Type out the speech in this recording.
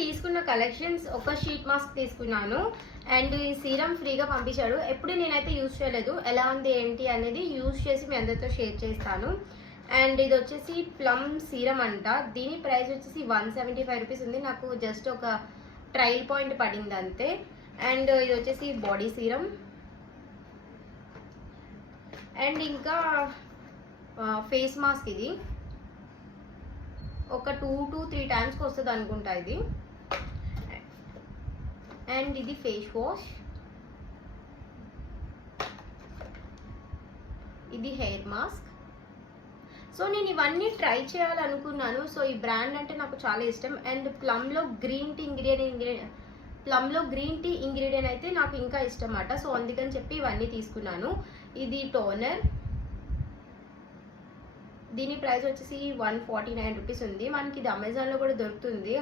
తీసుకున్న కలెక్షన్స్ ఒక sheet mask తీసుకున్నాను అండ్ ఈ సీరం ఫ్రీగా పంపించాడు. ఎప్పుడు నేనైతే యూజ్ చేయలేదు, ఎలా ఉంది ఏంటి అనేది యూజ్ చేసి మీ అందరితో షేర్ చేస్తాను. అండ్ ఇది వచ్చేసి ప్లమ్ సీరం అంట. దీని ప్రైస్ వచ్చేసి 175 రూపీస్ ఉంది. నాకు జస్ట్ ఒక ట్రయల్ పాయింట్ పడింది అంతే. అండ్ ఇది వచ్చేసి బాడీ సీరం. అండ్ ఇంకా ఫేస్ మాస్క్. ఇది ఒక 2 to 3 టైమ్స్కి వస్తుంది అనుకుంటా ఇది. అండ్ ఇది ఫేస్ వాష్. ఇది హెయిర్ మాస్క్. సో నేను ఇవన్నీ ట్రై చేయాలనుకున్నాను. సో ఈ బ్రాండ్ అంటే నాకు చాలా ఇష్టం. అండ్ ప్లమ్లో గ్రీన్ టీ ఇంగ్రీడియంట్ అయితే నాకు ఇంకా ఇష్టం అన్నమాట. సో అందుకని చెప్పి ఇవన్నీ తీసుకున్నాను. ఇది టోనర్. దీని ప్రైస్ వచ్చేసి 149 రూపీస్ ఉంది. మనకి ఇది అమెజాన్లో కూడా దొరుకుతుంది.